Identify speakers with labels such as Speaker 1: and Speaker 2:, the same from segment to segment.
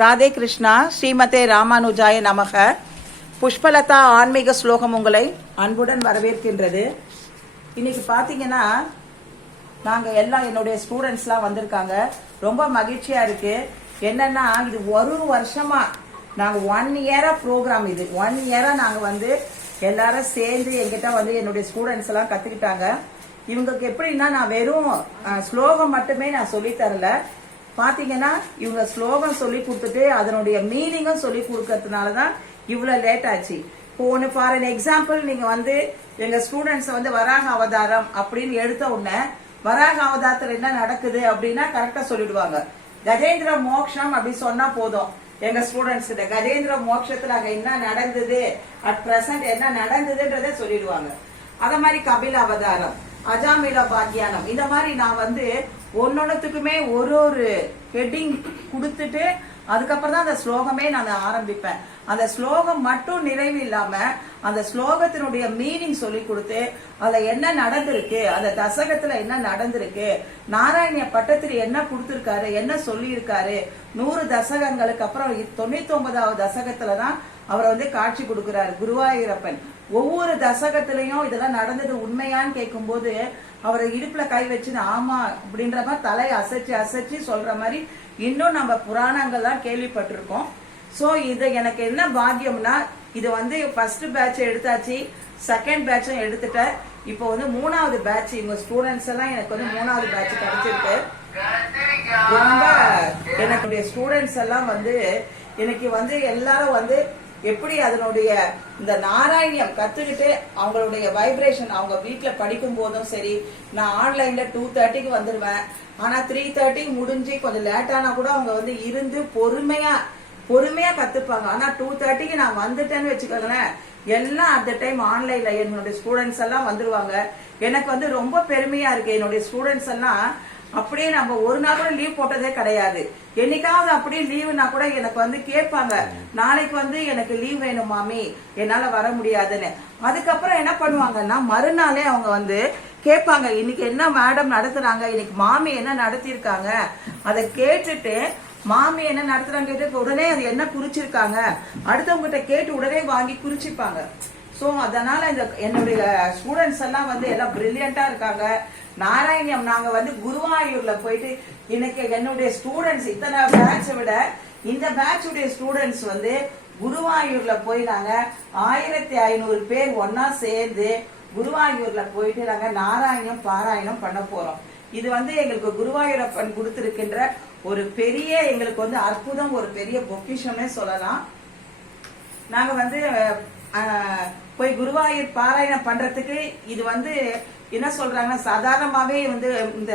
Speaker 1: ராதே கிருஷ்ணா ஸ்ரீமதே ராமானுஜாய நமக. புஷ்பலதா ஆன்மீக ஸ்லோகம் உங்களை அன்புடன் வரவேற்கின்றது. இன்னைக்கு பார்த்தீங்கன்னா நாங்கள் எல்லாம் என்னுடைய ஸ்டூடெண்ட்ஸ்லாம் வந்திருக்காங்க. ரொம்ப மகிழ்ச்சியாக இருக்கு. என்னன்னா இது ஒரு வருஷமாக நாங்கள் ஒன் இயராக ப்ரோக்ராம் இது. ஒன் இயராக நாங்கள் வந்து எல்லாரும் சேர்ந்து எங்கிட்ட வந்து என்னுடைய ஸ்டூடெண்ட்ஸ் எல்லாம் கற்றுக்கிட்டாங்க இவங்களுக்கு எப்படின்னா நான் வெறும் ஸ்லோகம் மட்டுமே நான் சொல்லி தரல. பாத்தீங்கன்னா இவங்க ஸ்லோகம் சொல்லி கொடுத்துட்டு அதனுடைய மீனிங்கும் சொல்லி கொடுக்கறதுனால தான் இவ்வளவு லேட் ஆச்சு. இப்போ ஒன்று ஃபார் அன் எக்ஸாம்பிள் நீங்க வந்து எங்க ஸ்டூடெண்ட்ஸ் வந்து வராக அவதாரம் அப்படின்னு எடுத்த உடனே வராக அவதாரத்துல என்ன நடக்குது அப்படின்னா கரெக்டா சொல்லிடுவாங்க. கஜேந்திர மோக்ஷம் அப்படி சொன்னா போதும். எங்க ஸ்டூடெண்ட்ஸ் கிட்ட கஜேந்திர மோட்சத்துல அங்க என்ன நடந்தது? அட் பிரசன்ட் என்ன நடந்ததுன்றதை சொல்லிடுவாங்க. அத மாதிரி கபில அவதாரம் அஜாமில பாக்கியானம் இந்த மாதிரி நான் வந்து ஒன்னொன்னத்துக்குமே ஒரு ஒரு ஹெட்டிங் கொடுத்துட்டு அதுக்கப்புறம் தான் அந்த ஸ்லோகமே நான் ஆரம்பிப்பேன். அந்த ஸ்லோகம் மட்டும் நிறைவு இல்லாம அந்த ஸ்லோகத்தினுடைய மீனிங் சொல்லி கொடுத்து அதுல என்ன நடந்திருக்கு அந்த தசகத்துல என்ன நடந்திருக்கு நாராயணிய பட்டத்தில் என்ன கொடுத்திருக்காரு என்ன சொல்லியிருக்காரு நூறு தசகங்களுக்கு அப்புறம் தொண்ணூத்தி ஒன்பதாவது தசகத்துல தான் அவரை வந்து காட்சி கொடுக்கிறாரு குருவாயூரப்பன். ஒவ்வொரு தசகத்திலையும் இதெல்லாம் நடந்தது உண்மையான்னு கேட்கும்போது அவரை இடுப்புல கை வச்சுன்னு ஆமா அப்படின்ற மாதிரி தலையை அசைச்சு அசைச்சு சொல்ற மாதிரி இன்னும் நம்ம புராணங்கள்லாம் கேள்விப்பட்டிருக்கோம். சோ இது எனக்கு என்ன பாக்கியம்னா இது வந்து ஃபர்ஸ்ட் பேட்ச் எடுத்தாச்சு செகண்ட் பேட்சும் எடுத்துட்டேன். இப்போ வந்து மூணாவது பேட்ச் இவங்க ஸ்டூடெண்ட்ஸ் எல்லாம் எனக்கு வந்து மூணாவது பேட்ச் கிடைச்சிருக்கு. ரொம்ப எனக்கு ஸ்டூடெண்ட்ஸ் எல்லாம் வந்து எனக்கு வந்து எல்லாரும் வந்து எப்படி அதனுடைய இந்த நாராயணியம் கத்துக்கிட்டு அவங்களுடைய வைப்ரேஷன் அவங்க வீட்டில் படிக்கும் போதும் சரி நான் ஆன்லைன்ல டூ தேர்ட்டிக்கு வந்துருவேன். ஆனா த்ரீ தேர்ட்டிக்கு முடிஞ்சு கொஞ்சம் லேட்டானா கூட அவங்க வந்து இருந்து பொறுமையா பொறுமையா கத்துப்பாங்க. ஆனா டூ தேர்ட்டிக்கு நான் வந்துட்டேன்னு வச்சுக்கோங்களேன் எல்லாம் அட் த டைம் ஆன்லைன்ல என்னுடைய ஸ்டூடெண்ட்ஸ் எல்லாம் வந்துருவாங்க. எனக்கு வந்து ரொம்ப பெருமையா இருக்கு. என்னுடைய ஸ்டூடெண்ட்ஸ் எல்லாம் அப்படியே நம்ம ஒரு நாள் கூட லீவ் போட்டதே கிடையாது. என்னைக்காவது அப்படியே லீவுனா கூட எனக்கு வந்து கேட்பாங்க. நாளைக்கு வந்து எனக்கு லீவ் வேணும் மாமி. என்னால வர முடியாதுன்னு. அதுக்கப்புறம் என்ன பண்ணுவாங்கன்னா மறுநாளே அவங்க வந்து கேட்பாங்க இன்னைக்கு என்ன மேடம் நடத்துறாங்க? இன்னைக்கு மாமி என்ன நடத்தியிருக்காங்க? அதை கேட்டுட்டு மாமி என்ன நடத்துறாங்க கேட்டு உடனே அது என்ன குறிச்சிருக்காங்க? அடுத்தவங்க கிட்ட கேட்டு உடனே வாங்கி குறிச்சிப்பாங்க. சோ அதனால இந்த என்னுடைய ஸ்டூடெண்ட்ஸ் எல்லாம் வந்து எல்லாம் பிரில்லியண்டா இருக்காங்க. நாராயணியம் நாங்க வந்து குருவாயூர்ல போயிட்டு இன்னைக்கு என்னுடைய ஸ்டூடெண்ட்ஸ் இத்தனை பேட்சை விட இந்த பேட்ச் உடைய ஸ்டூடெண்ட்ஸ் வந்து குருவாயூர்ல போய் நாங்க ஆயிரத்தி ஐநூறு பேர் ஒன்னா சேர்ந்து குருவாயூர்ல போயிட்டு நாங்க நாராயணம் பாராயணம் பண்ண போறோம். இது வந்து எங்களுக்கு குருவாயூரப்பன் கொடுத்திருக்கின்ற ஒரு பெரிய எங்களுக்கு வந்து அற்புதம் ஒரு பெரிய பொக்கிஷம்னே சொல்லலாம். நாங்க வந்து போய் குருவாயூர் பாராயணம் பண்றதுக்கு இது வந்து என்ன சொல்றாங்கன்னா சாதாரணமாவே வந்து இந்த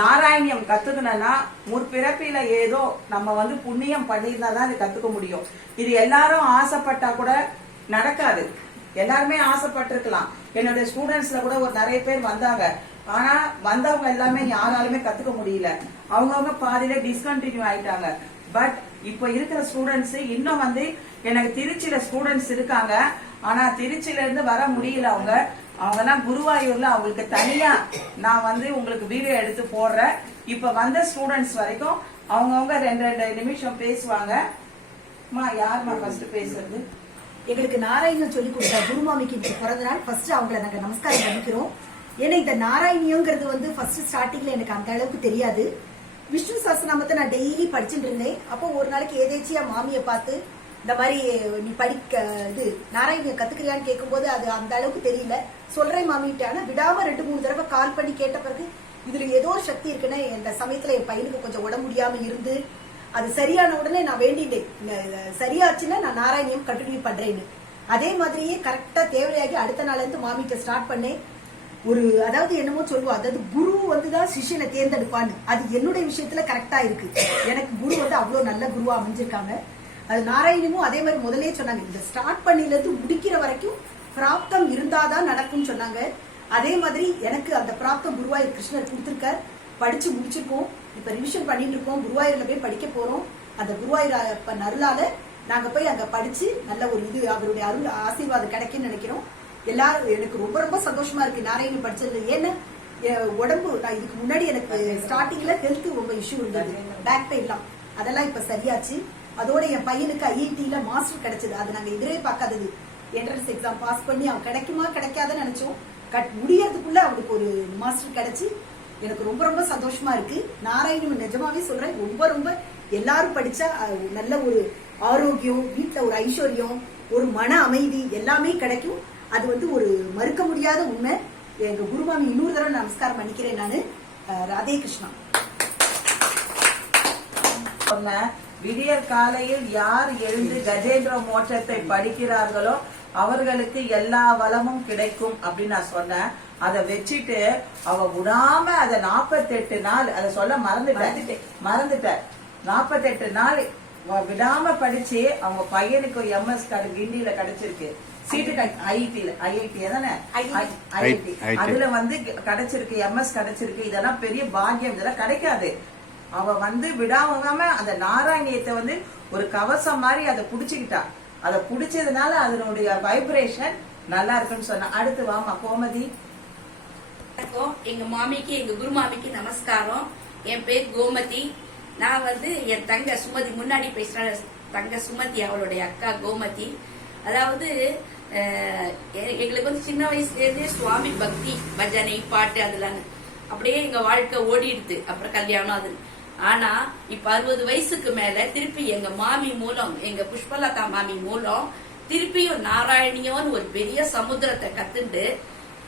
Speaker 1: நாராயணியம் கத்துக்கணும்னா முற்பிறப்பில ஏதோ நம்ம வந்து புண்ணியம் பண்ணியிருந்தா தான் இது கத்துக்க முடியும். இது எல்லாரும் ஆசைப்பட்டா கூட நடக்காது. எல்லாருமே ஆசைப்பட்டிருக்கலாம். என்னுடைய ஸ்டூடெண்ட்ஸ்ல கூட ஒரு நிறைய பேர் வந்தாங்க. ஆனா வந்தவங்க எல்லாமே யாராலுமே கத்துக்க முடியல. அவங்கவுங்க பாதியில டிஸ்கண்டினியூ ஆயிட்டாங்க. பட் இப்ப இருக்கிற ஸ்டூடெண்ட்ஸ் இன்னும் வந்து எனக்கு திருச்சியில ஸ்டூடெண்ட்ஸ் இருக்காங்க. ஆனா திருச்சியில இருந்து வர முடியல அவங்க. அவங்க எல்லாம் குருவாயூர்ல அவங்களுக்கு தனியா நான் வந்து உங்களுக்கு வீடியோ எடுத்து போடுறேன். இப்ப வந்த ஸ்டூடெண்ட்ஸ் வரைக்கும் அவங்கவுங்க ரெண்டு ரெண்டு நிமிஷம் பேசுவாங்க. மா யாருமா ஃபர்ஸ்ட் பேசுறது?
Speaker 2: எங்களுக்கு நாராயணன் சொல்லி கொடுத்த குருமாமிக்கு இன்னைக்கு பிறந்த நாள். ஃபர்ஸ்ட் அவங்கள நாங்க நமஸ்காரம் பண்ணிக்கிறோம். ஏன்னா இந்த நாராயணியங்கிறது வந்து ஃபர்ஸ்ட் ஸ்டார்டிங்ல எனக்கு அந்த அளவுக்கு தெரியாது. விஷ்ணு சஹஸ்ரநாமத்தை நான் டெய்லி படிச்சுட்டு இருந்தேன். அப்போ ஒரு நாளைக்கு ஏதேச்சியா மாமியை பார்த்து இந்த மாதிரி நீ படிக்க இது நாராயணிய கத்துக்கிறியான்னு கேட்கும்போது அது அந்த அளவுக்கு தெரியல. சொல்றேன் மாமிகிட்ட. ஆனா விடாம ரெண்டு மூணு தடவை கால் பண்ணி கேட்ட பிறகு இதுல ஏதோ ஒரு சக்தி இருக்குன்னு இந்த சமயத்துல என் பையனுக்கு கொஞ்சம் உடம்பு முடியாம இருந்து அது சரியான உடனே நான் வேண்டிட்டேன். சரியாச்சுன்னா நான் நாராயணியம் கண்டினியூ பண்றேன்னு. அதே மாதிரியே கரெக்டா தேவையாகி அடுத்த நாள்ல இருந்து மாமிட்ட ஸ்டார்ட் பண்ணேன். ஒரு அதாவது என்னமோ சொல்லுவோம் அதாவது குரு வந்து தான் சிஷ்யனை தேர்ந்தெடுப்பான்னு. அது என்னுடைய விஷயத்துல கரெக்டா இருக்கு. எனக்கு குரு வந்து அவ்வளவு நல்ல குருவா அமைஞ்சிருக்காங்க. அது நாராயணமும் அதே மாதிரி முதலே சொன்னாங்க. இந்த ஸ்டார்ட் பண்ணில இருந்து முடிக்கிற வரைக்கும் பிராப்தம் இருந்தாதான் நடக்கும்னு சொன்னாங்க. அதே மாதிரி எனக்கு அந்த பிராப்தம் குருவாயூர் கிருஷ்ணர் கொடுத்துருக்கார். படிச்சு முடிச்சிருக்கோம். இப்ப ரிவிஷன் பண்ணிட்டு இருக்கோம். குருவாயூர்ல போய் படிக்க போறோம். அந்த குருவாயூர் அப்பன் அருளால நாங்க போய் அங்க படிச்சு நல்ல ஒரு இது அவருடைய அருள் ஆசீர்வாதம் கிடைக்கும்னு நினைக்கிறோம். எல்லாரும் எனக்கு ரொம்ப ரொம்ப சந்தோஷமா இருக்கு. நாராயணன் படிச்சது ஏன்னா உடம்பு நான் இதுக்கு முன்னாடி எனக்கு ஸ்டார்டிங்ல ஹெல்த் ரொம்ப இஷ்யூ இருந்தது. பேக் பெயின்லாம் அதெல்லாம் இப்ப சரியாச்சு. அதோட என் பையனுக்கு ஐஐடியில மாஸ்டர் கிடைச்சது. அது நாங்க எதிரே பார்க்காதது. என்ட்ரன்ஸ் எக்ஸாம் பாஸ் பண்ணி அவன் கிடைக்குமா கிடைக்காதுன்னு நினைச்சோம். கட் முடியறதுக்குள்ள அவனுக்கு ஒரு மாஸ்டர் கிடைச்சு. எனக்கு ரொம்ப ரொம்ப சந்தோஷமா இருக்கு. நாராயணன் நிஜமாவே சொல்றேன் ரொம்ப ரொம்ப எல்லாரும் படிச்சா நல்ல ஒரு ஆரோக்கியம் வீட்டுல ஒரு ஐஸ்வர்யம் ஒரு மன அமைதி எல்லாமே கிடைக்கும். அது வந்து ஒரு மறுக்க முடியாத உண்மை. எங்க குருமாமி இன்னொரு தடவை நமஸ்காரம் பண்ணிக்கிறேன் நானு. ராதே கிருஷ்ணா.
Speaker 1: விடியற் காலையில் யார் எழுந்து கஜேந்திர மோட்சத்தை படிக்கிறார்களோ அவர்களுக்கு எல்லா வளமும் கிடைக்கும் அப்படின்னு நான் சொன்னேன். அதை வச்சுட்டு அவ விடாம அதை நாற்பத்தெட்டு நாள் அதை சொல்ல மறந்துட்டேன். மறந்துட்டேன். நாற்பத்தெட்டு நாள் விடாம படிச்சு அவங்க பையனுக்கு எம்எஸ் கிண்டியில கிடைச்சிருக்கு. சீட்டு ஐஐடில ஐஐடி தானே. அதுல வந்து கிடைச்சிருக்கு எம்எஸ் கிடைச்சிருக்கு. இதெல்லாம் பெரிய பாக்கியம் இதெல்லாம் கிடைக்காது. அவ வந்து விடாம அந்த நாராயணியத்தை வந்து ஒரு கவசம் மாதிரி அதை புடிச்சுக்கிட்டா. அதை புடிச்சதுனால அதனுடைய வைப்ரேஷன் நல்லா இருக்குன்னு சொன்னா. அடுத்து வாமா கோமதி.
Speaker 3: எங்க மாமிக்கு எங்க குரு மாமிக்கு நமஸ்காரம். என் பேர் கோமதி. நான் வந்து என் தங்க சுமதி முன்னாடி பேசுற தங்க சுமதி அவளுடைய அக்கா கோமதி. அதாவது எங்களுக்கு வந்து சின்ன வயசுலேருந்தே சுவாமி பக்தி பஜனை பாட்டு அதெல்லாம். அப்படியே எங்க வாழ்க்கை ஓடிடுது. அப்புறம் கல்யாணம் அது. ஆனா இப்ப அறுபது வயசுக்கு மேல திருப்பி எங்க மாமி மூலம் எங்க புஷ்பலதா மாமி மூலம் திருப்பியும் நாராயணியோன்னு ஒரு பெரிய சமுத்திரத்தை கத்துண்டு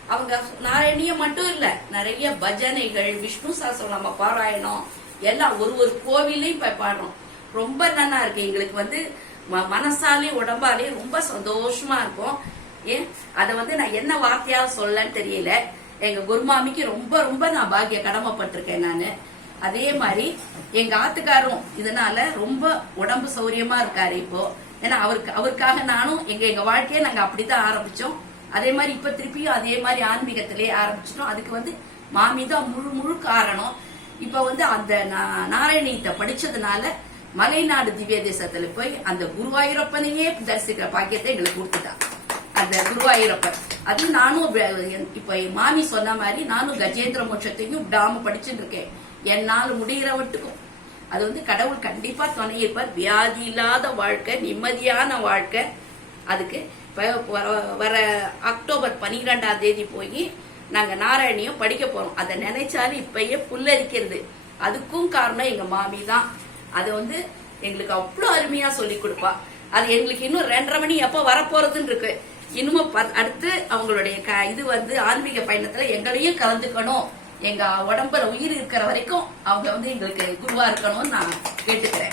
Speaker 3: அவங்க நாராயணிய மட்டும் இல்ல நிறைய பஜனைகள் விஷ்ணு சாஸ்திரம் பாராயணம் எல்லாம் ஒரு ஒரு கோவிலையும் இப்ப பாடுறோம். ரொம்ப நல்லா இருக்கு. எங்களுக்கு வந்து ம- மனசாலே உடம்பாலே ரொம்ப சந்தோஷமா இருக்கும். ஏன்? அதை வந்து நான் என்ன வார்த்தையா சொல்லன்னு தெரியல. எங்க குருமாமிக்கு ரொம்ப ரொம்ப நான் பாக்கிய கடமைப்பட்டிருக்கேன் நானு. அதே மாதிரி எங்க ஆத்துக்காரும் இதனால ரொம்ப உடம்பு சௌரியமா இருக்காரு இப்போ. ஏன்னா அவருக்கு அவருக்காக நானும் எங்க எங்க வாழ்க்கையை நாங்க அப்படித்தான் ஆரம்பிச்சோம். அதே மாதிரி இப்ப திருப்பியும் அதே மாதிரி ஆன்மீகத்திலே ஆரம்பிச்சிட்டோம். அதுக்கு வந்து மாமி தான் முழு முழு காரணம். இப்ப வந்து அந்த நா- நாராயணியத்தை படிச்சதுனால மலைநாடு திவ்ய தேசத்துல போய் அந்த குருவாயூரப்பனையே தரிசிக்கிற பாக்கியத்தை எங்களுக்கு கொடுத்துட்டான் அந்த குருவாயூரப்பன். அது நானும் இப்ப என் மாமி சொன்ன மாதிரி நானும் கஜேந்திர மோட்சத்தையும் விடாம படிச்சுட்டு இருக்கேன். என்னால் முடிகிறவட்டுக்கும் அது வந்து கடவுள் கண்டிப்பா துணை இருப்பார். வியாதி இல்லாத வாழ்க்கை நிம்மதியான வாழ்க்கை. அதுக்கு வர- வர அக்டோபர் பனிரெண்டாம் தேதி போய் நாங்க நாராயணியும் படிக்க போறோம். அதை நினைச்சாலும் இப்பயே புல்லரிக்கிறது. அதுக்கும் காரணம் எங்க மாமி தான் அதை வந்து எங்களுக்கு அவ்வளோ அருமையா சொல்லி கொடுப்பா. அது எங்களுக்கு இன்னும் ரெண்டரை மணி எப்போ வரப்போறதுன்னு இருக்கு இன்னும் பத்- அடுத்து அவங்களுடைய க- இது வந்து ஆன்மீக பயணத்துல எங்களையும் கலந்துக்கணும். எங்க உடம்புல உயிர் இருக்கிற வரைக்கும் அவங்க வந்து எங்களுக்கு குருவா இருக்கணும்னு நான் கேட்டுக்கிறேன்.